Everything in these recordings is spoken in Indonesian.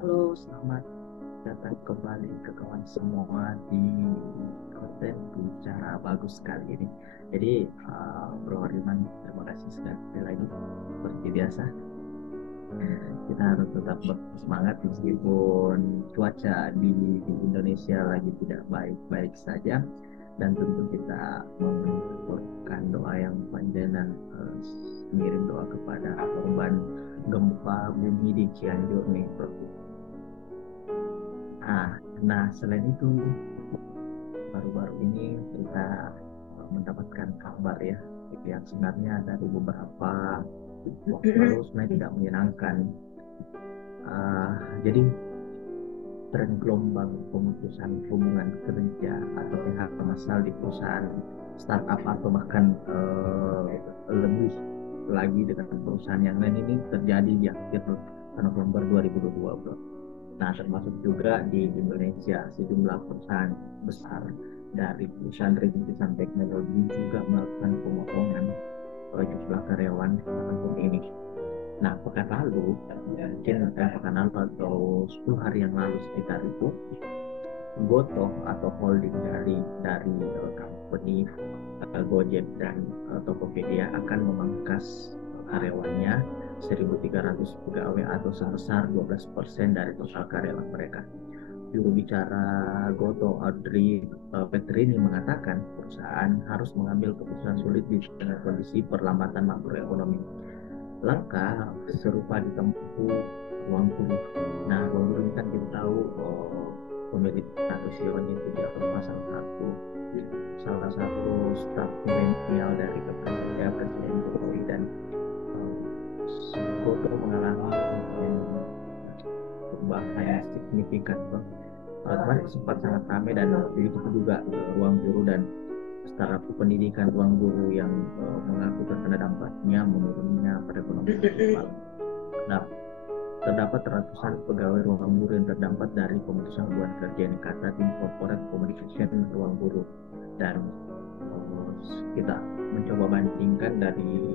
Halo, selamat datang kembali ke kawan semua di konten bicara bagus kali ini. Jadi, Bro Ariman, terima kasih sekali lagi. Seperti biasa, kita harus tetap bersemangat meskipun cuaca di Indonesia lagi tidak baik-baik saja. Dan tentu kita mengucapkan doa yang panjang dan mengirim doa kepada korban gempa bumi di Cianjur nih, Bro. Nah, selain itu baru-baru ini kita mendapatkan kabar ya yang sebenarnya dari beberapa waktu lalu sebenarnya tidak menyenangkan. Jadi tren gelombang pemutusan hubungan kerja atau PHK massal di perusahaan startup atau bahkan lebih lagi dengan perusahaan yang lain ini terjadi di akhir November 2022, Bro. Nah, termasuk juga di Indonesia, sejumlah perusahaan besar dari perusahaan rintisan teknologi juga melakukan pemotongan jumlah karyawan tahun ini. Nah, pekan lalu, mungkin pekan lalu atau 10 hari yang lalu sekitar itu, Gotoh atau holding dari company Gojek dan Tokopedia akan memangkas karyawannya 1.300 pegawai atau sebesar 12% dari total karyawan mereka. Juru bicara Gotoh Audrey Petrini mengatakan perusahaan harus mengambil keputusan sulit di tengah kondisi perlambatan makroekonomi. Langkah serupa ditempuh ruang guru. Nah, ruang guru ini kan kita tahu pemilik atau CEO-nya itu dia salah satu staf milenial dari Presiden Jokowi dan Gotoh mengalami perubahan yang signifikan. Kemarin sempat sangat ramai dan begitu juga ruang guru dan startup pendidikan ruang guru yang mengaku terkena dampaknya menurunnya perekonomian global. Nah, terdapat ratusan pegawai ruang guru yang terdampak dari pemutusan hubungan kerja yang kata tim corporate communication ruang guru. Dan kita mencoba bandingkan dari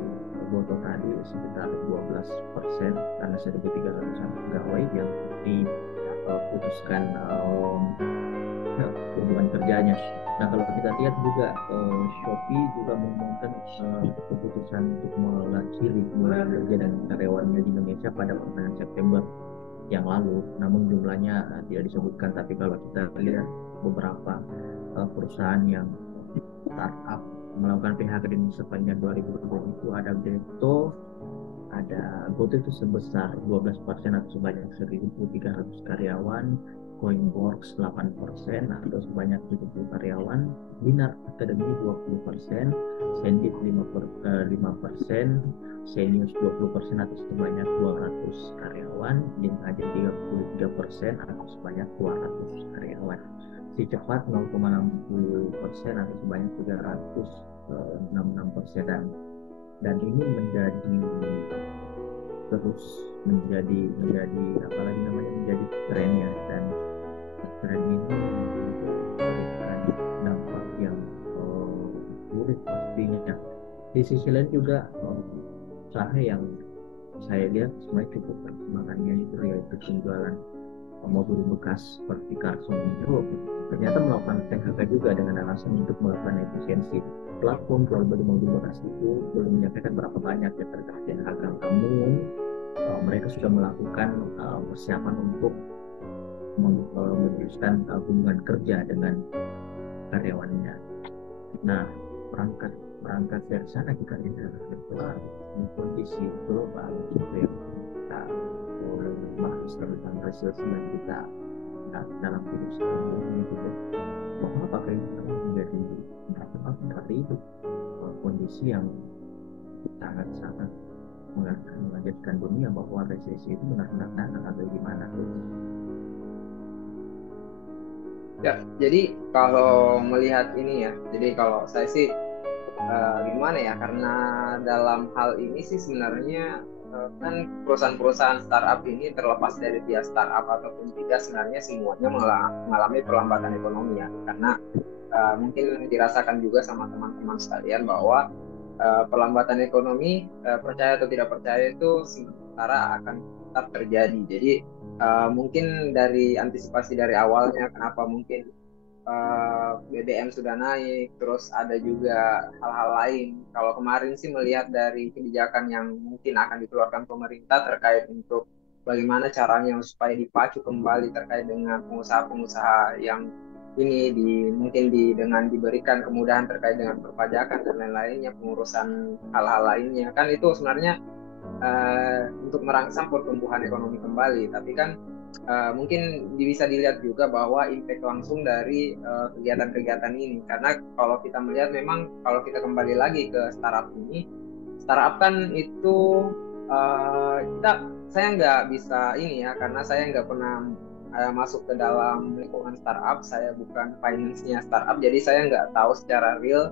Goto tadi sekitar 12% karena 1.300 pegawai yang diputuskan hubungan kerjanya. Nah, kalau kita lihat juga Shopee juga mengumumkan keputusan untuk mengakhiri hubungan kerja dengan karyawannya di Indonesia pada pertengahan September yang lalu. Namun jumlahnya tidak disebutkan. Tapi kalau kita lihat beberapa perusahaan yang startup melakukan PHK di sepanjang 2020 itu ada Goto itu sebesar 12% atau sebanyak 1.300 karyawan, Coinworks 8% atau sebanyak 70 karyawan, Binar Academy 20%, Sendit 5%, Senius 20% atau sebanyak 200 karyawan, Aja 33% atau sebanyak 200 karyawan. Si Cepat 0,60% atau sebanyak 366% dan ini menjadi terus menjadi apa lagi namanya menjadi tren ya, dan tren ini memberikan dampak yang buruk pastinya. Di sisi lain juga usaha yang saya lihat sebenarnya cukup perkembangannya itu yaitu penjualan mobil bekas seperti Carson itu ternyata melakukan PHK juga dengan alasan untuk melakukan efisiensi. Platform jual beli mobil bekas itu belum menyampaikan berapa banyak ya terkait PHK, namun mereka sudah melakukan persiapan untuk meneruskan hubungan kerja dengan karyawannya. Nah, perangkat perangkat dari sana kita lihat di kondisi global gitu ya, kita bahas tentang resesi yang kita dalam hidup sehari-hari gitu. Apakah ini menjadi dampak dari kondisi yang sangat-sangat mengagetkan dunia bahwa resesi itu benar-benar datang atau gimana tuh? Ya, jadi kalau melihat ini ya, jadi kalau saya sih gimana ya, karena dalam hal ini sih sebenarnya kan perusahaan-perusahaan startup ini terlepas dari dia startup ataupun tidak, sebenarnya semuanya mengalami perlambatan ekonomi ya, karena mungkin dirasakan juga sama teman-teman sekalian bahwa perlambatan ekonomi, percaya atau tidak percaya, itu sementara akan tetap terjadi. Jadi mungkin dari antisipasi dari awalnya kenapa mungkin BBM sudah naik, terus ada juga hal-hal lain. Kalau kemarin sih melihat dari kebijakan yang mungkin akan dikeluarkan pemerintah terkait untuk bagaimana caranya supaya dipacu kembali terkait dengan pengusaha-pengusaha yang ini mungkin dengan diberikan kemudahan terkait dengan perpajakan dan lain-lainnya, pengurusan hal-hal lainnya, kan itu sebenarnya untuk merangsang pertumbuhan ekonomi kembali. Tapi kan mungkin bisa dilihat juga bahwa impact langsung dari kegiatan-kegiatan ini, karena kalau kita melihat memang kalau kita kembali lagi ke startup ini, startup kan itu saya nggak bisa ini ya, karena saya nggak pernah masuk ke dalam lingkungan startup, saya bukan finance-nya startup, jadi saya nggak tahu secara real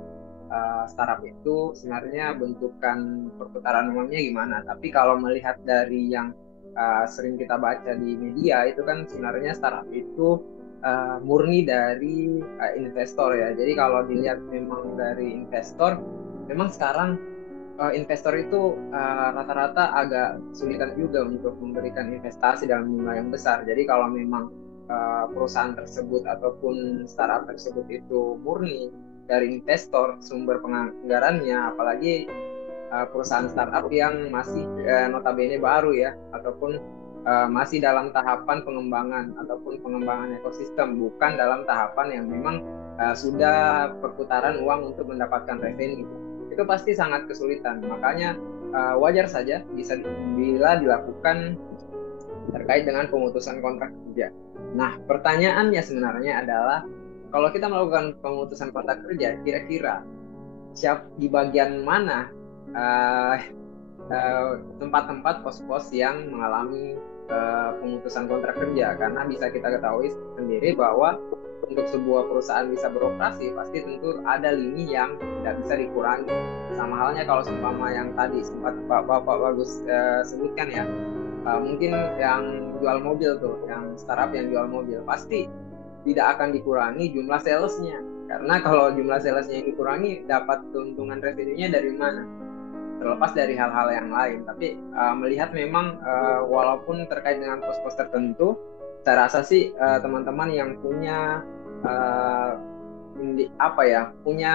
startup itu sebenarnya bentukan perputaran uangnya gimana. Tapi kalau melihat dari yang sering kita baca di media, itu kan sebenarnya startup itu murni dari investor ya. Jadi kalau dilihat memang dari investor, memang sekarang investor itu rata-rata agak kesulitan juga untuk memberikan investasi dalam jumlah yang besar. Jadi kalau memang perusahaan tersebut ataupun startup tersebut itu murni dari investor sumber penganggarannya, apalagi perusahaan startup yang masih notabene baru ya, ataupun masih dalam tahapan pengembangan ataupun pengembangan ekosistem, bukan dalam tahapan yang memang sudah perputaran uang untuk mendapatkan revenue, itu pasti sangat kesulitan. Makanya wajar saja bisa bila dilakukan terkait dengan pemutusan kontrak kerja. Nah, pertanyaannya sebenarnya adalah kalau kita melakukan pemutusan kontrak kerja, kira-kira di bagian mana tempat-tempat pos-pos yang mengalami pemutusan kontrak kerja? Karena bisa kita ketahui sendiri bahwa untuk sebuah perusahaan bisa beroperasi, pasti tentu ada lini yang tidak bisa dikurangi. Sama halnya kalau seumpama yang tadi sempat Bapak Bagus sebutkan ya, mungkin yang jual mobil tuh, yang startup yang jual mobil, pasti tidak akan dikurangi jumlah salesnya, karena kalau jumlah salesnya yang dikurangi, dapat keuntungan revenue-nya dari mana? Terlepas dari hal-hal yang lain. Tapi melihat memang walaupun terkait dengan pos-pos tertentu, saya rasa sih teman-teman yang punya punya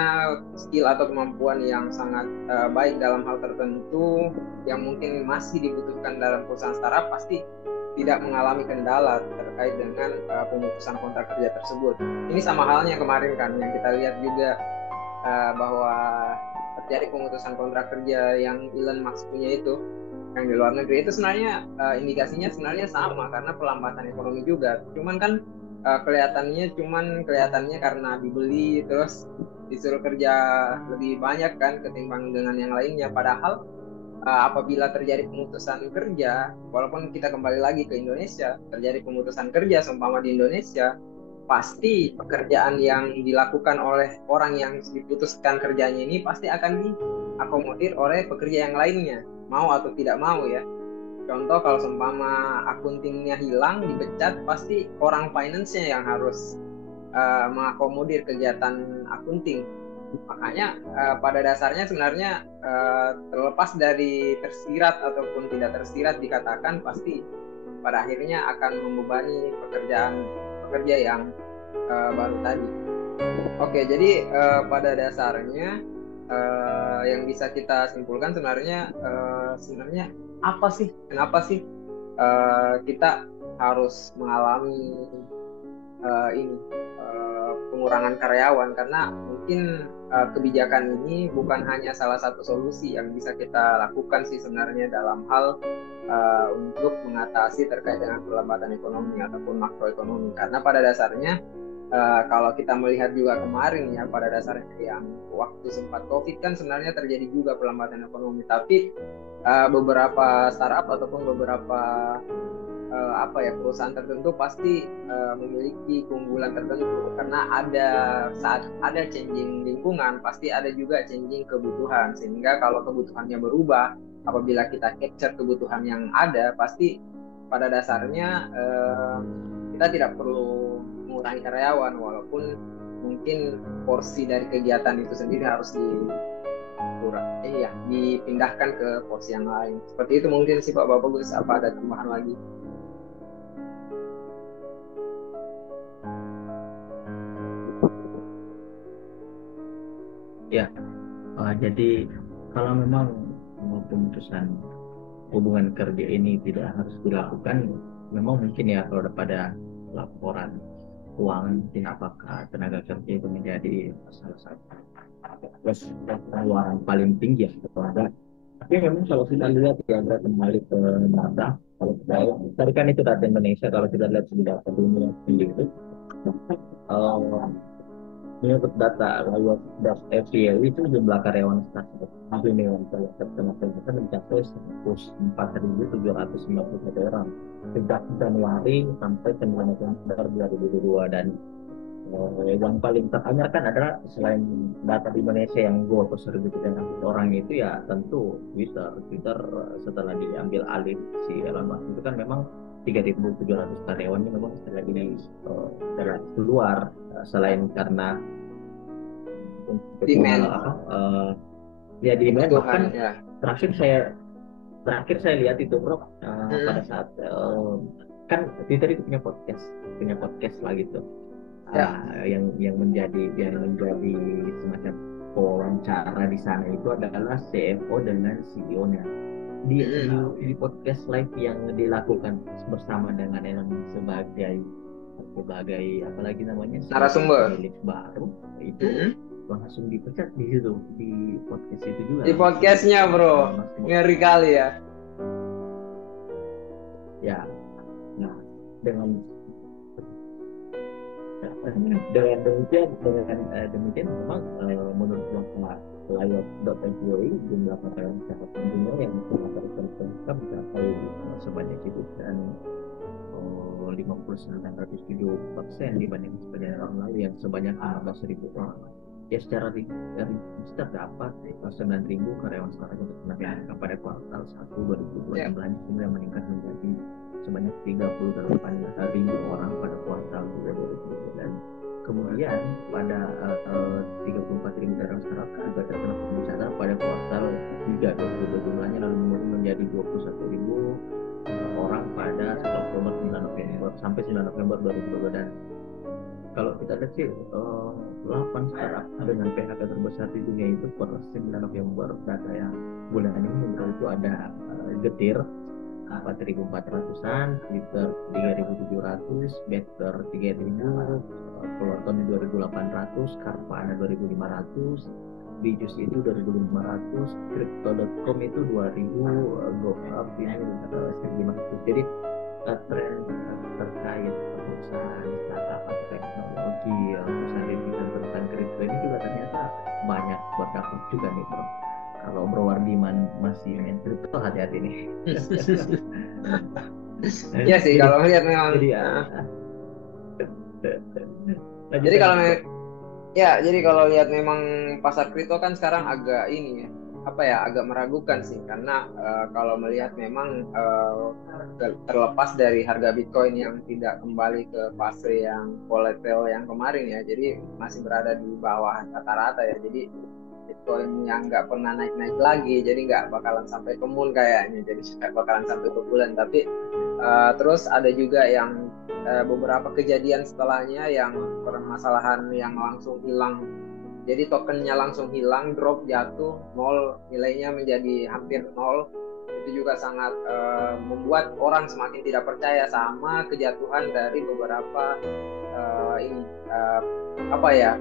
skill atau kemampuan yang sangat baik dalam hal tertentu yang mungkin masih dibutuhkan dalam perusahaan startup, pasti tidak mengalami kendala terkait dengan pemutusan kontrak kerja tersebut. Ini sama halnya kemarin kan yang kita lihat juga bahwa terjadi pemutusan kontrak kerja yang Elon Musk punya itu, yang di luar negeri, itu sebenarnya indikasinya sebenarnya sama, karena pelambatan ekonomi juga. Cuman kan kelihatannya karena dibeli terus disuruh kerja lebih banyak kan ketimbang dengan yang lainnya. Padahal apabila terjadi pemutusan kerja, walaupun kita kembali lagi ke Indonesia, terjadi pemutusan kerja seumpama di Indonesia, pasti pekerjaan yang dilakukan oleh orang yang diputuskan kerjanya ini pasti akan diakomodir oleh pekerja yang lainnya, mau atau tidak mau ya. Contoh kalau seumpama akuntingnya hilang, dipecat, pasti orang finance-nya yang harus mengakomodir kegiatan akunting. Makanya pada dasarnya sebenarnya terlepas dari tersirat ataupun tidak tersirat, dikatakan pasti pada akhirnya akan membebani pekerja yang baru tadi. Oke, jadi pada dasarnya yang bisa kita simpulkan sebenarnya kenapa sih kita harus mengalami pengurangan karyawan, karena mungkin kebijakan ini bukan hanya salah satu solusi yang bisa kita lakukan sih sebenarnya dalam hal untuk mengatasi terkait dengan pelambatan ekonomi ataupun makroekonomi. Karena pada dasarnya kalau kita melihat juga kemarin ya, pada dasarnya yang waktu sempat COVID kan sebenarnya terjadi juga pelambatan ekonomi, tapi beberapa startup ataupun beberapa perusahaan tertentu pasti memiliki keunggulan tertentu, karena saat ada changing lingkungan pasti ada juga changing kebutuhan, sehingga kalau kebutuhannya berubah, apabila kita capture kebutuhan yang ada, pasti pada dasarnya kita tidak perlu mengurangi karyawan, walaupun mungkin porsi dari kegiatan itu sendiri harus dipindahkan ke pos yang lain. Seperti itu mungkin sih Pak Bagus. Apa ada tambahan lagi? Ya, jadi kalau memang pemutusan hubungan kerja ini tidak harus dilakukan, memang mungkin ya kalau pada laporan keuangan, mungkin apakah tenaga kerja itu menjadi salah satu pengeluaran paling tinggi ya atau enggak. Tapi memang kalau kita lihat ya kembali ke data, kalau kita lihat, tadi kan itu data Indonesia, kalau kita lihat di data dunia itu, menurut data FPL itu jumlah karyawan startup di Dewan September mencapai 104.791 orang sejak Januari sampai 9 November 2022. Dan yang paling teranyar kan adalah selain data di Indonesia yang go ke 1.300 orang itu ya tentu Twitter setelah diambil alih si Elon Musk itu kan memang 3.700 karyawannya memang setelah ini keluar, selain karena Demand. Ya demand. Bahkan ya. terakhir saya lihat itu bro, pada saat kan Twitter itu punya podcast lah gitu, yang menjadi semacam wawancara di sana itu adalah CFO dengan CEO-nya di podcast live yang dilakukan bersama dengan Elon sebagai apalagi namanya narasumber baru itu langsung dipecat di situ, di podcast itu juga. Di podcastnya bro, ngeri kali ya. Ya, nah dengan demikian memang menurut Layot.io jumlah karyawan secara dunia yang melakukan mencapai sebanyak itu, dan 59,7% dibanding sebanyak orang lain yang sebanyak 15.000 orang. Ya secara terdapat 9.000 karyawan startup untuk PHK pada kuartal 1 2019 yang meningkat menjadi sebanyak 38.000 orang pada kuartal 2 2020. Dan kemudian pada 34.000 karyawan startup juga terkena pemecatan pada kuartal 3 2020, jumlahnya lalu menurun menjadi 21.000 orang pada 9 November sampai 9 November 2022. Dan kalau kita lihat sih 8 startup dengan PHK terbesar di dunia itu per 9 November data yang bulan ini itu ada Getir 4.400-an, Twitter 3.700, Better 3.000, Peloton 2.800, Carvana 2.500, Bijus itu 2.500, Crypto.com itu 2.000, GoUp ini 1.500. Jadi tren terkait perusahaan startup atau teknologi, perusahaan perusahaan kripto ini juga ternyata banyak berdampak juga nih bro. Kalau Bro Wardiman masih main kripto, hati-hati nih. Iya sih, kalau melihat memang. Jadi kalau lihat memang pasar kripto kan sekarang agak ini ya, agak meragukan sih, karena kalau melihat memang terlepas dari harga Bitcoin yang tidak kembali ke fase yang volatile yang kemarin ya, jadi masih berada di bawah rata-rata ya. Jadi Bitcoin yang nggak pernah naik-naik lagi, jadi nggak bakalan sampai ke moon kayaknya, jadi nggak bakalan sampai ke bulan. Tapi terus ada juga yang beberapa kejadian setelahnya yang permasalahan yang langsung hilang, jadi tokennya langsung hilang, drop, jatuh, nol, nilainya menjadi hampir nol. Itu juga sangat membuat orang semakin tidak percaya sama kejatuhan dari beberapa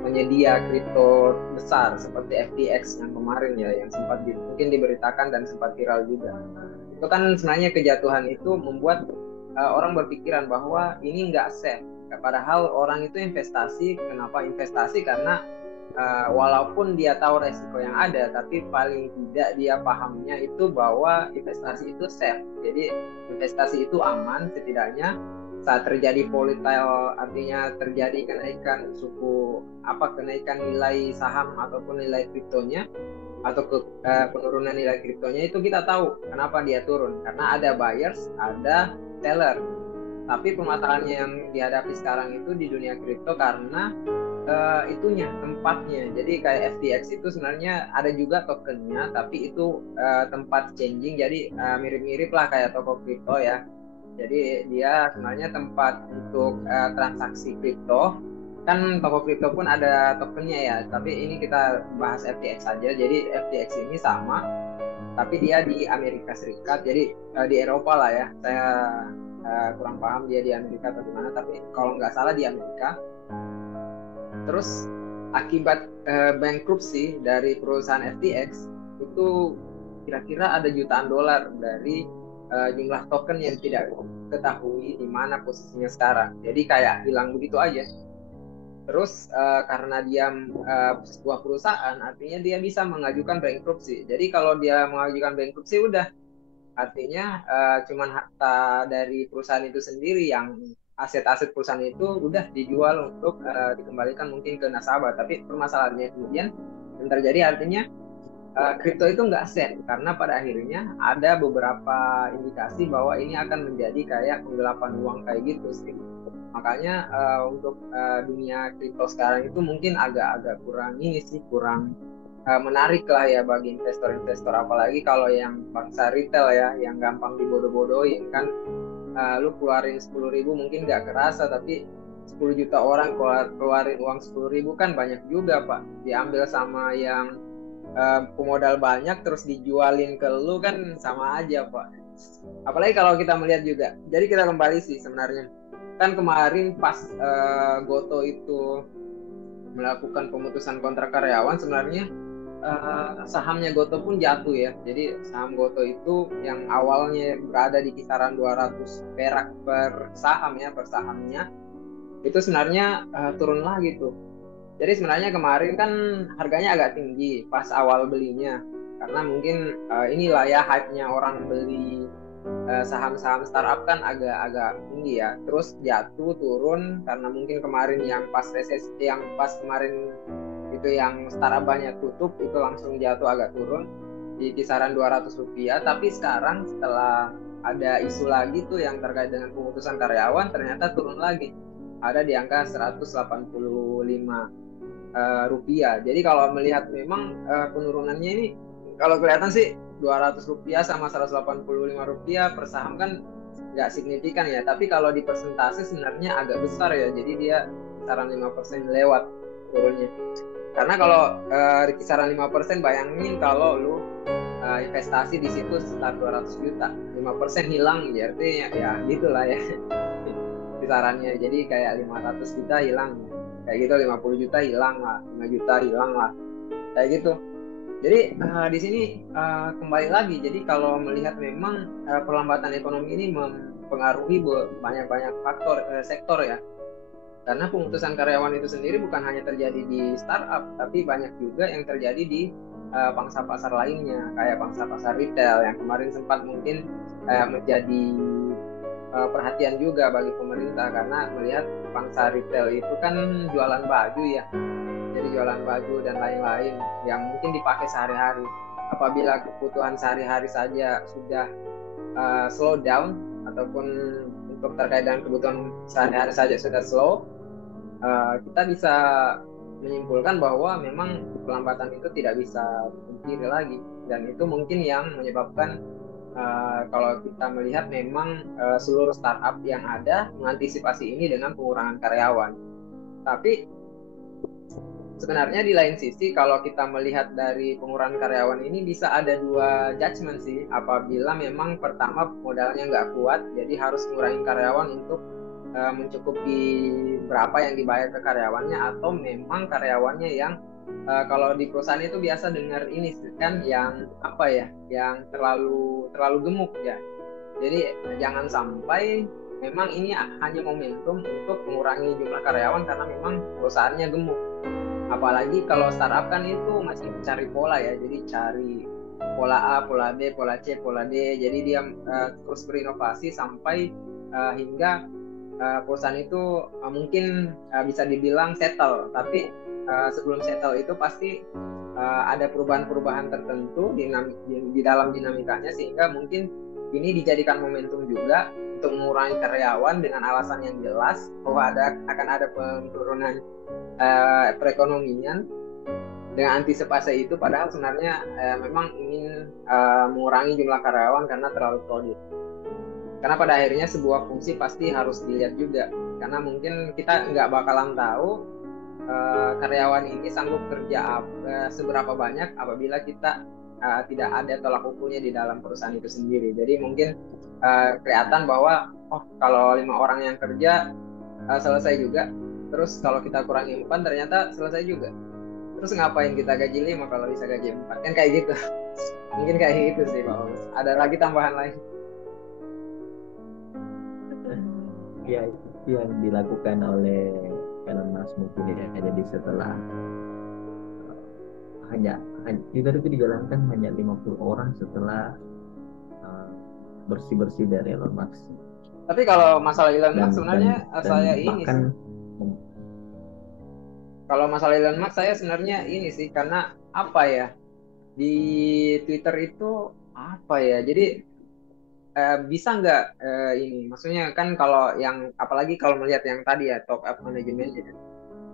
penyedia kripto besar seperti FTX yang kemarin ya, yang sempat mungkin diberitakan dan sempat viral juga. Itu kan sebenarnya kejatuhan itu membuat orang berpikiran bahwa ini nggak safe. Padahal orang itu investasi. Kenapa investasi? Karena walaupun dia tahu resiko yang ada, tapi paling tidak dia pahamnya itu bahwa investasi itu safe. Jadi investasi itu aman setidaknya. Saat terjadi volatile, artinya terjadi kenaikan kenaikan nilai saham ataupun nilai kriptonya, atau penurunan nilai kriptonya, itu kita tahu kenapa dia turun, karena ada buyers, ada seller. Tapi permasalahannya yang dihadapi sekarang itu di dunia kripto, karena itunya tempatnya. Jadi kayak FTX itu sebenarnya ada juga tokennya, tapi itu tempat changing. Jadi mirip-mirip lah kayak toko kripto ya. Jadi dia sebenarnya tempat untuk transaksi kripto. Kan toko kripto pun ada tokennya ya. Tapi ini kita bahas FTX saja. Jadi FTX ini sama, tapi dia di Amerika Serikat. Jadi di Eropa lah ya. Saya kurang paham dia di Amerika atau di mana. Tapi kalau nggak salah di Amerika. Terus akibat bankruptcy dari perusahaan FTX itu kira-kira ada jutaan dolar dari jumlah token yang tidak ketahui di mana posisinya sekarang. Jadi kayak hilang begitu aja. Terus karena dia sebuah perusahaan, artinya dia bisa mengajukan bankruptcy. Jadi kalau dia mengajukan bankruptcy udah, artinya cuman harta dari perusahaan itu sendiri yang aset-aset perusahaan itu udah dijual untuk dikembalikan mungkin ke nasabah. Tapi permasalahannya kemudian yang terjadi artinya kripto itu nggak safe karena pada akhirnya ada beberapa indikasi bahwa ini akan menjadi kayak penggelapan uang kayak gitu sih. Makanya untuk dunia kripto sekarang itu mungkin agak-agak kurang ini sih, kurang menarik lah ya bagi investor-investor, apalagi kalau yang bangsa retail ya, yang gampang dibodoh-bodohin kan. Lu keluarin 10.000 mungkin nggak kerasa, tapi 10 juta orang keluarin uang 10.000 kan banyak juga Pak. Diambil sama yang pemodal banyak terus dijualin ke lu kan sama aja Pak. Apalagi kalau kita melihat juga. Jadi kita kembali sih sebenarnya. Kan kemarin pas Goto itu melakukan pemutusan kontrak karyawan, sebenarnya sahamnya Goto pun jatuh ya. Jadi saham Goto itu yang awalnya berada di kisaran 200 perak per saham ya, per sahamnya itu sebenarnya turun lagi tuh. Jadi sebenarnya kemarin kan harganya agak tinggi pas awal belinya, karena mungkin inilah ya hype-nya orang beli saham-saham startup kan agak tinggi ya. Terus jatuh turun karena mungkin kemarin yang pas resesi, yang pas kemarin itu yang startup banyak tutup, itu langsung jatuh agak turun di kisaran Rp200. Tapi sekarang setelah ada isu lagi tuh yang terkait dengan pemutusan karyawan, ternyata turun lagi, ada di angka Rp185. Jadi kalau melihat memang penurunannya ini, kalau kelihatan sih Rp200 sama Rp185 per saham kan nggak signifikan ya, tapi kalau di persentase sebenarnya agak besar ya. Jadi dia kisaran 5% lewat turunnya. Karena kalau kisaran 5%, bayangin kalau lu investasi di situ sekitar 200 juta, 5% hilang, berarti ya gitulah ya kisarannya. Jadi kayak 500 juta hilang, kayak gitu, 50 juta hilang lah, 5 juta hilang lah, kayak gitu. Jadi di sini kembali lagi, jadi kalau melihat memang perlambatan ekonomi ini mempengaruhi banyak faktor sektor ya. Karena pemutusan karyawan itu sendiri bukan hanya terjadi di startup, tapi banyak juga yang terjadi di pangsa pasar lainnya, kayak pangsa pasar retail yang kemarin sempat mungkin menjadi perhatian juga bagi pemerintah, karena melihat pangsa retail itu kan jualan baju ya. Jadi jualan baju dan lain-lain yang mungkin dipakai sehari-hari. Apabila kebutuhan sehari-hari saja sudah slow down, ataupun untuk terkait dengan kebutuhan sehari-hari saja sudah slow, kita bisa menyimpulkan bahwa memang pelambatan itu tidak bisa dipungkiri lagi, dan itu mungkin yang menyebabkan kalau kita melihat memang seluruh startup yang ada mengantisipasi ini dengan pengurangan karyawan. Tapi sebenarnya di lain sisi, kalau kita melihat dari pengurangan karyawan ini bisa ada dua judgement sih. Apabila memang pertama modalnya nggak kuat, jadi harus ngurangin karyawan untuk mencukupi berapa yang dibayar ke karyawannya, atau memang karyawannya yang kalau di perusahaan itu biasa dengar ini kan, yang apa ya, yang terlalu gemuk ya. Jadi jangan sampai memang ini hanya momentum untuk mengurangi jumlah karyawan karena memang perusahaannya gemuk. Apalagi kalau startup kan itu masih mencari pola ya, jadi cari pola A, pola B, pola C, pola D. Jadi dia terus berinovasi sampai hingga perusahaan itu mungkin bisa dibilang settle. Tapi sebelum settle itu pasti ada perubahan-perubahan tertentu di dalam dinamikanya, sehingga mungkin ini dijadikan momentum juga untuk mengurangi karyawan dengan alasan yang jelas bahwa akan ada penurunan perekonomian dengan antisipasi itu, padahal sebenarnya memang ingin mengurangi jumlah karyawan karena terlalu produktif. Karena pada akhirnya sebuah fungsi pasti harus dilihat juga, karena mungkin kita nggak bakalan tahu karyawan ini sanggup kerja seberapa banyak apabila kita tidak ada tolak ukurnya di dalam perusahaan itu sendiri. Jadi mungkin kelihatan bahwa kalau 5 orang yang kerja selesai juga, terus kalau kita kurangi 4 ternyata selesai juga. Terus ngapain kita gaji 5 kalau bisa gaji 4? Kan kayak gitu. Mungkin kayak gitu sih Pak Paulus. Ada lagi tambahan lain? Ya, itu yang dilakukan oleh Elon Musk mungkin ya. Jadi setelah hanya Twitter itu dijalankan hanya 50 orang setelah bersih-bersih dari Elon Musk. Tapi kalau masalah Elon Musk sebenarnya saya ini bahkan, sih. Kalau masalah Elon Musk saya sebenarnya ini sih, karena apa ya, di Twitter itu apa ya, jadi bisa nggak ini, maksudnya kan kalau yang apalagi kalau melihat yang tadi ya top up management gitu,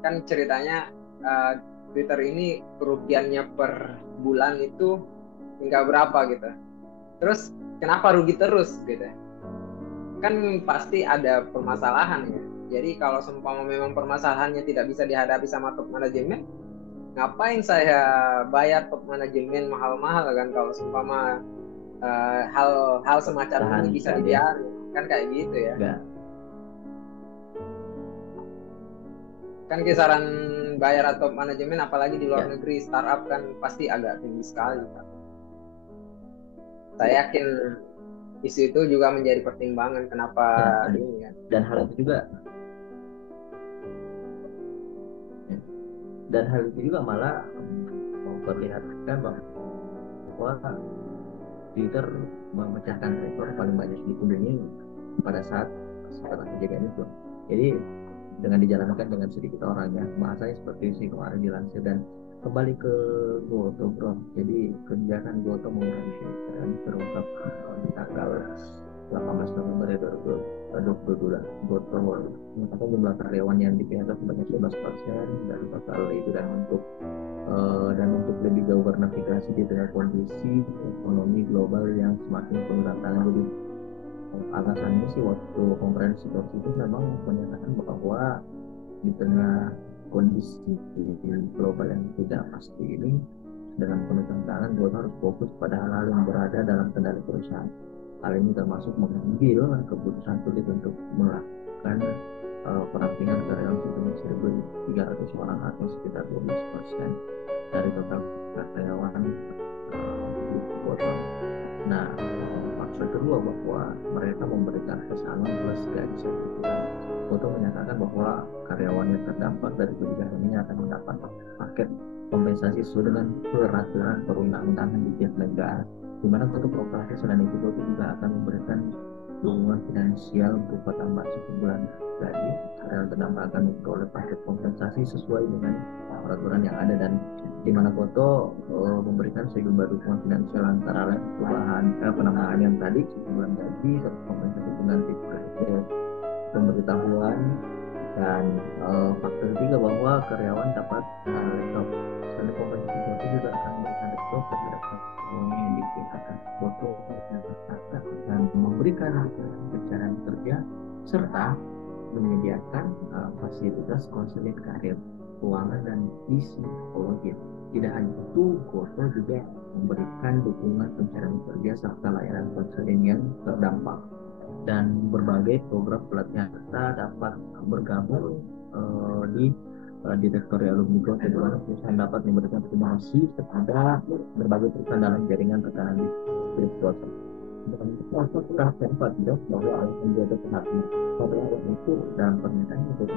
kan ceritanya Twitter ini kerugiannya per bulan itu hingga berapa gitu, terus kenapa rugi terus gitu, kan pasti ada permasalahan ya. Jadi kalau seumpama memang permasalahannya tidak bisa dihadapi sama top manajemen, ngapain saya bayar top manajemen mahal-mahal kan kalau seumpama hal semacam ini bisa dibiarkan, kan kayak gitu ya. Enggak. Kan kisaran bayar top manajemen apalagi di luar negeri startup kan pasti agak tinggi sekali kan. Saya yakin isu itu juga menjadi pertimbangan kenapa ini kan. Dan hal itu juga malah memperlihatkan bahwa Twitter memecahkan rekor paling banyak di dunia pada saat setelah kejadian itu. Jadi dengan dijalankan dengan sedikit orang ya, bahasanya seperti sih kemarin dilansir. Dan kembali ke Goto bro, jadi kebijakan Goto mengurangi dan terungkap di tanggal 18 November 2022. Goto menyatakan jumlah karyawan yang di PHK sebanyak 12% dari total itu, dan untuk lebih jauh bernavigasi di tengah kondisi ekonomi global yang semakin penuh tantangan. Jadi alasannya sih waktu konferensi pers itu memang menyatakan bahwa di tengah kondisi global yang tidak pasti ini dengan penuh tantangan, Goto harus fokus pada hal-hal yang berada dalam kendali perusahaan. Hal ini termasuk mengambil keputusan sulit untuk melakukan perampingan karyawan sebanyak 1.300 orang atau sekitar 12% dari total karyawan di Goto. Nah, faktor kedua bahwa mereka memberikan pesangon plus gaji 1 bulan. Goto menyatakan bahwa karyawan yang terdampak dari kebijakan ini akan mendapat paket kompensasi sesuai dengan peraturan perundang-undangan di tiap negara, di mana untuk operasi selain itu Goto juga akan memberikan dukungan finansial berupa tambahan 1 bulan gaji. Karyawan terdampak akan memperoleh paket kompensasi sesuai dengan peraturan yang ada, dan di mana Goto memberikan sejumlah dukungan finansial antara lain penambahan yang tadi 1 bulan gaji, kompensasi pengganti pemberitahuan, dan faktor ketiga bahwa karyawan dapat laptop. Selain kompensasi, Goto juga akan memberikan laptop terhadap karyawan yang di PHK. Goto dan memberikan pencarian kerja serta menyediakan fasilitas konseling karir, keuangan, dan psikologi. Tidak hanya itu, Goto juga memberikan dukungan pencarian kerja serta layanan konseling yang terdampak dan berbagai program pelatihan. Kita dapat bergabung di direktori alumni Goto, di mana perusahaan dapat memberikan rekomendasi kepada berbagai perusahaan dalam jaringan tekanan di Goto. Dan kita sempat jelas bahwa alasan Goto terhadap program itu dalam pernyataan Goto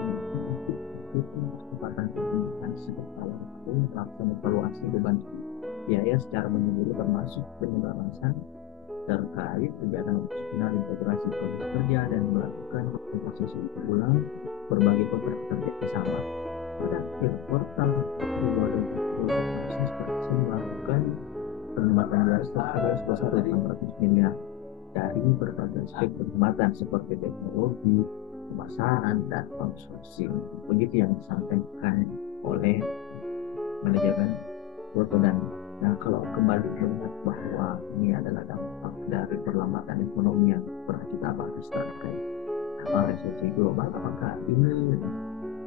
kesempatan pendidikan sebagai melakukan evaluasi beban biaya secara menyeluruh, termasuk penyelesaian terkait kegiatan operasional, integrasi proses kerja, dan melakukan proses ulang berbagai kontrak kerja sama. Pada akhir kuartal 2020, proses melakukan penempatan biaya sebesar 600 miliar dari berbagai aspek penghematan seperti teknologi, pemasaran, dan outsourcing. Begitu yang disampaikan oleh manajemen Goto. Dan nah, kalau kembali melihat bahwa ini adalah dampak dari perlambatan ekonomi yang pernah kita bahas terkait resesi global, apakah ini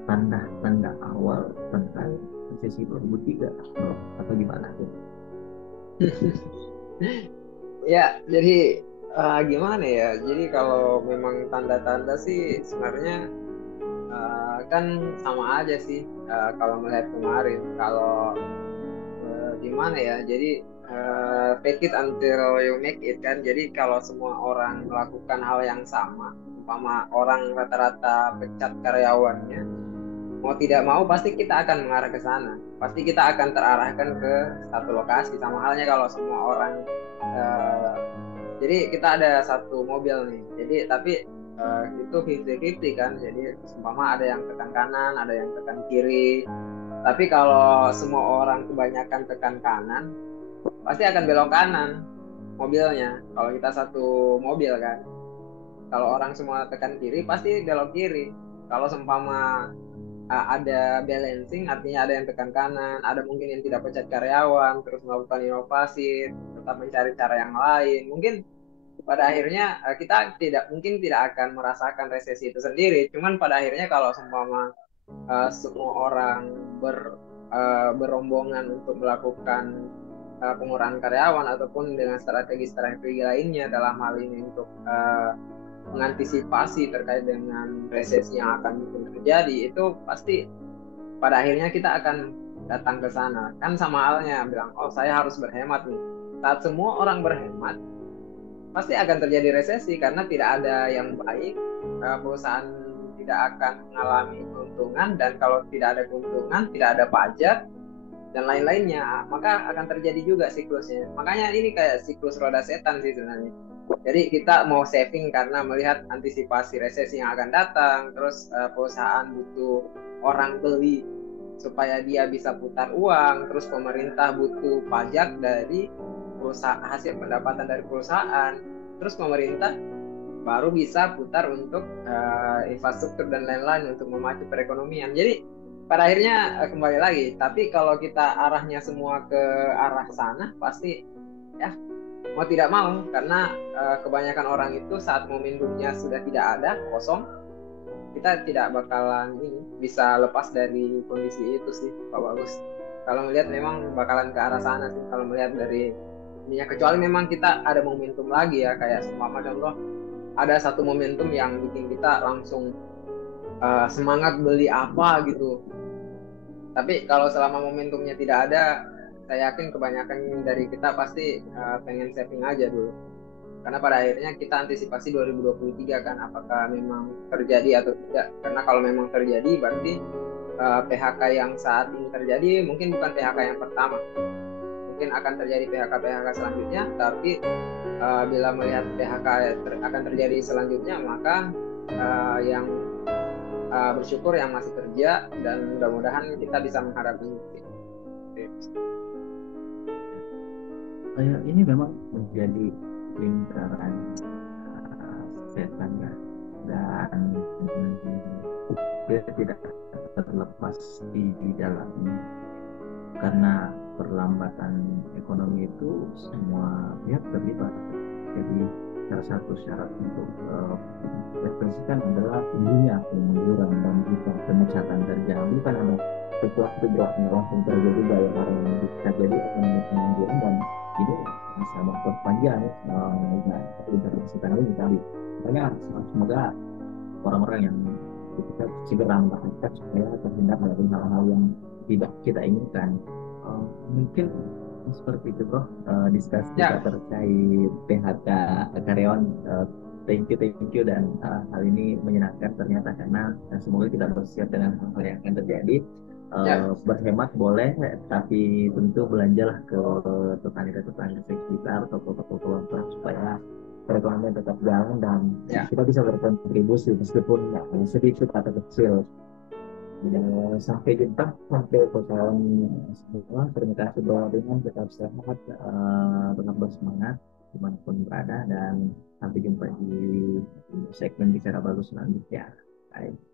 tanda-tanda awal tentang resesi 2003 atau gimana tuh? Ya, jadi gimana ya? Jadi kalau memang tanda-tanda sih sebenarnya kan sama aja sih kalau melihat kemarin. Kalau gimana ya? Jadi fake it until you make it kan. Jadi kalau semua orang melakukan hal yang sama, umpama orang rata-rata pecat karyawannya, mau tidak mau pasti kita akan mengarah ke sana. Pasti kita akan terarahkan ke satu lokasi. Sama halnya kalau semua orang eh, jadi kita ada satu mobil nih. Jadi tapi itu 50-50 kan. Jadi seumpama ada yang tekan kanan, ada yang tekan kiri. Tapi kalau semua orang kebanyakan tekan kanan, pasti akan belok kanan mobilnya. Kalau kita satu mobil kan. Kalau orang semua tekan kiri, pasti belok kiri. Kalau seumpama ada balancing, artinya ada yang tekan kanan, ada mungkin yang tidak pecat karyawan, terus melakukan inovasi, tetap mencari cara yang lain. Mungkin pada akhirnya kita tidak akan merasakan resesi itu sendiri. Cuman pada akhirnya kalau semua orang berombongan untuk melakukan pengurangan karyawan ataupun dengan strategi-strategi lainnya dalam hal ini untuk mengantisipasi terkait dengan resesi yang akan mungkin terjadi, itu pasti pada akhirnya kita akan datang ke sana. Kan sama halnya bilang, oh saya harus berhemat nih. Saat semua orang berhemat, pasti akan terjadi resesi karena tidak ada yang baik, perusahaan tidak akan mengalami keuntungan, dan kalau tidak ada keuntungan, tidak ada pajak dan lain-lainnya, maka akan terjadi juga siklusnya. Makanya ini kayak siklus roda setan sih sebenarnya. Jadi kita mau saving karena melihat antisipasi resesi yang akan datang, terus perusahaan butuh orang beli supaya dia bisa putar uang, terus pemerintah butuh pajak dari perusahaan, hasil pendapatan dari perusahaan, terus pemerintah baru bisa putar untuk infrastruktur dan lain-lain untuk memacu perekonomian. Jadi pada akhirnya kembali lagi, tapi kalau kita arahnya semua ke arah sana, pasti ya mau tidak mau, karena kebanyakan orang itu saat momentumnya sudah tidak ada, kosong, kita tidak bakalan ini bisa lepas dari kondisi itu sih, Pak Bagus. Kalau melihat memang bakalan ke arah sana sih, kalau melihat dari ininya, kecuali memang kita ada momentum lagi ya, kayak seumpama contoh ada satu momentum yang bikin kita langsung semangat beli apa gitu. Tapi kalau selama momentumnya tidak ada, saya yakin kebanyakan dari kita pasti pengen saving aja dulu. Karena pada akhirnya kita antisipasi 2023 kan, apakah memang terjadi atau tidak. Karena kalau memang terjadi, berarti PHK yang saat ini terjadi mungkin bukan PHK yang pertama. Mungkin akan terjadi PHK-PHK selanjutnya, tapi bila melihat PHK akan terjadi selanjutnya, maka yang bersyukur yang masih kerja, dan mudah-mudahan kita bisa menghadapi itu. Ini memang menjadi lingkaran setan ya, dan dia tidak terlepas di dalamnya, karena perlambatan ekonomi itu semua pihak terlibat. Jadi salah satu syarat untuk represikan adalah tingginya pengangguran dan juga pemecatan kerja. Bukan ada sesuatu yang langsung terjadi dari orang yang bisa jadi ekonomi pengangguran, dan ini bisa berkepanjang dengan represikan ini tadi. Makanya semoga orang-orang yang kita segera melakukan supaya terhindar dari hal-hal yang tidak kita inginkan. Mungkin seperti itu bro, diskusi kita terkait PHK karyawan. Thank you, dan hal ini menyenangkan ternyata, karena semoga kita bersiap dengan hal yang akan terjadi. Berhemat boleh, tapi tentu belanjalah ke tetangga-tetangga sekitar, toko-toko supaya perekonomian tetap jalan dan kita bisa berkontribusi meskipun sedikit atau kecil. Sampai jumpa, sampai persoalan semua. Terima kasih bahwa dengan tetap sehat, tetap bersemangat. dimanapun berada, dan sampai jumpa di segmen bicara bagus selanjutnya. Bye.